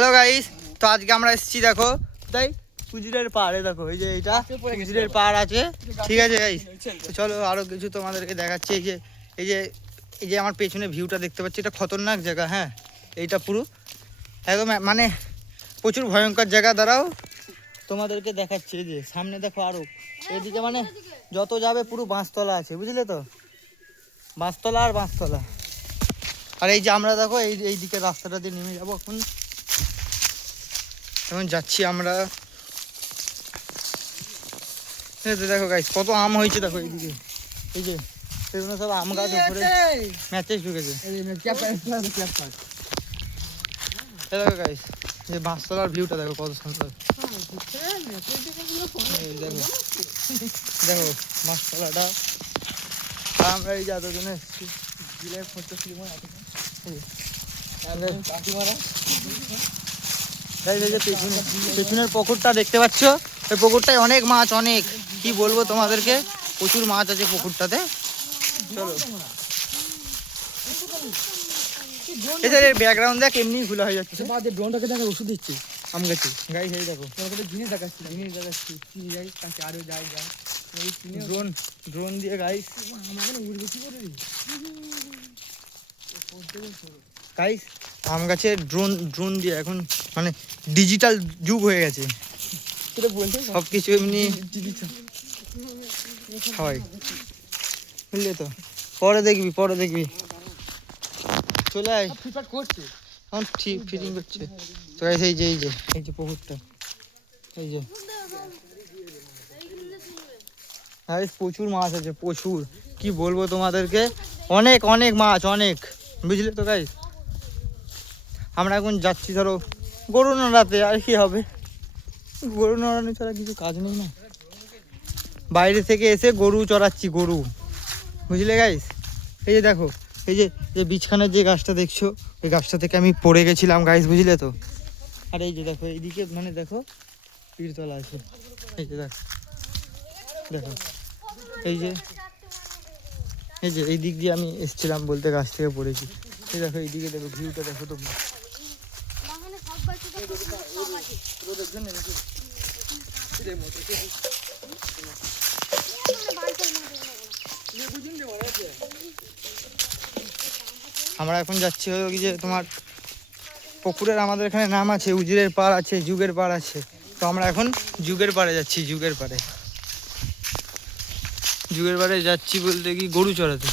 Hello guys, তো আজকে আমরা এসেছি দেখো তাই কুজিরের পাহাড়ে। দেখো এই যে এইটা কুজিরের পাহাড় আছে, ঠিক আছে গাইস। তো চলো আরো কিছু তোমাদেরকে দেখাচ্ছি। এই যে আমার পেছনে ভিউটা দেখতে পাচ্ছি, এটা খতরনাক জায়গা। হ্যাঁ, এইটা পুরো একদম মানে প্রচুর ভয়ঙ্কর জায়গা। দাঁড়াও তোমাদেরকে দেখাচ্ছি। এই যে সামনে দেখো আরো এইদিকে মানে যত যাবে পুরো বাঁশতলা আছে, বুঝলে তো? বাঁশতলা আর বাঁশতলা। আর এই যে আমরা দেখো এই দিকে রাস্তাটা দিয়ে নেমে যাবো এখন যাচ্ছি আমরা। দেখো গাইস কত আম হয়েছে, দেখো এইদিকে। এই যে সেগুলো সব আম গাছ উপরে ম্যাচেস ঢুকেছে। দেখো গাইস, যে বাঁশতলার ভিউটা দেখো কত সুন্দর। দেখো দেখো বাঁশতলাটা। আর আমরা এই যে এতজনে এসেছি পেছনের পুকুরটা দেখতে পাচ্ছ। এই পুকুরটায় অনেক মাছ, অনেক কি বলবো তোমাদেরকে, প্রচুর মাছ আছে পুকুরটাতে। চলো এদের ব্যাকগ্রাউন্ড দেখ এমনি খোলা হয়ে যাচ্ছে। ড্রোনটাকে দেখো ওষুধ দিচ্ছে আম গাছে গাইস। এই দেখো জিনিস দেখাচ্ছি যাই তাকে আরো যাই ড্রোন দিয়ে গাইস। গাইস আম গাছে ড্রোন দিয়ে এখন মানে ডিজিটাল যুগ হয়ে গেছে, সব কিছু এমনি হয়, বুঝলে তো? পরে দেখবি চলে আয়। করছে এখন ঠিক ফিটিং করছে তো গাইস। এই যে পুকুরটা, এই যে গাইস প্রচুর মাছ আছে, প্রচুর কি বলবো তোমাদেরকে, অনেক অনেক মাছ, অনেক, বুঝলে তো গাইস? আমরা এখন যাচ্ছি ধরো গরু নড়াতে, আর কি হবে, গরু নড়ানো ছাড়া কিছু কাজ নেই না। বাইরে থেকে এসে গরু চড়াচ্ছি, গরু, বুঝলে গাইস? এই যে দেখো এই যে বীজখানের যে গাছটা দেখছো, ওই গাছটা থেকে আমি পড়ে গেছিলাম গাইস, বুঝলে তো? আর এই যে দেখো এইদিকে মানে দেখো পীরতলা আছে। এই যে দেখো এই যে এই দিক দিয়ে আমি এসেছিলাম বলতে, গাছ থেকে পড়েছি। এই দেখো এইদিকে দেখো ভিউটা দেখো তোমরা। আমরা এখন যাচ্ছি হলো কি যে তোমার পুকুরের, আমাদের এখানে নাম আছে উজিরের পাড় আছে, যুগের পাড় আছে। তো আমরা এখন যুগের পাড়ে যাচ্ছি। যুগের পাড়ে যাচ্ছি বলতে কি গরু চড়াতে।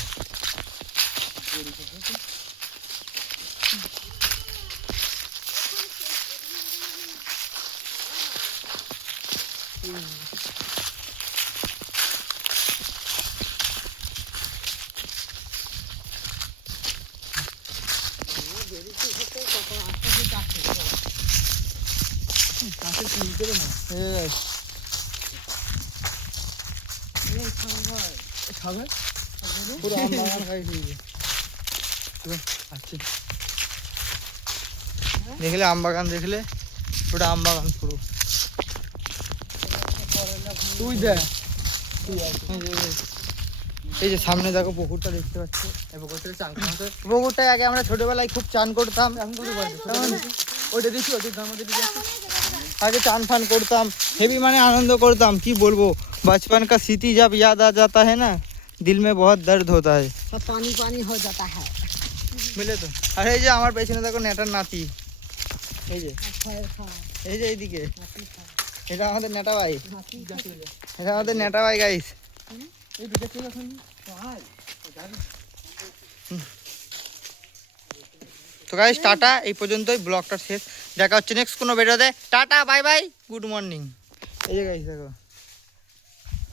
পুরো আম বাগান দেখলে, আম বাগান দেখলে ওটা আম বাগান পুরো। তুই দেখ এই যে সামনে দেখো পুকুরটা দেখতে পাচ্ছ। পুকুরটায় আগে আমরা ছোটবেলায় খুব চান করতাম, ওইটা দিচ্ছি ওদের আগে চান ফান করতাম, হেভি মানে আনন্দ করতাম, কি বলবো। बचपन का स्मृति जब याद आ जाता है ना, दिल में बहुत दर्द होता है, सब पानी पानी हो जाता है, বুঝলে তো? আর এই যে আমার পেছনে দেখো নেটার নাতি, এই যে এইদিকে, এটা আমাদের নেটা ভাই, গাইস। তো গাইস টাটা, এই পর্যন্তই ব্লগটা শেষ। দেখা হচ্ছে নেক্সট কোনো ভিডিওতে। Tata, bye bye, good morning. এই যে গাইস দেখো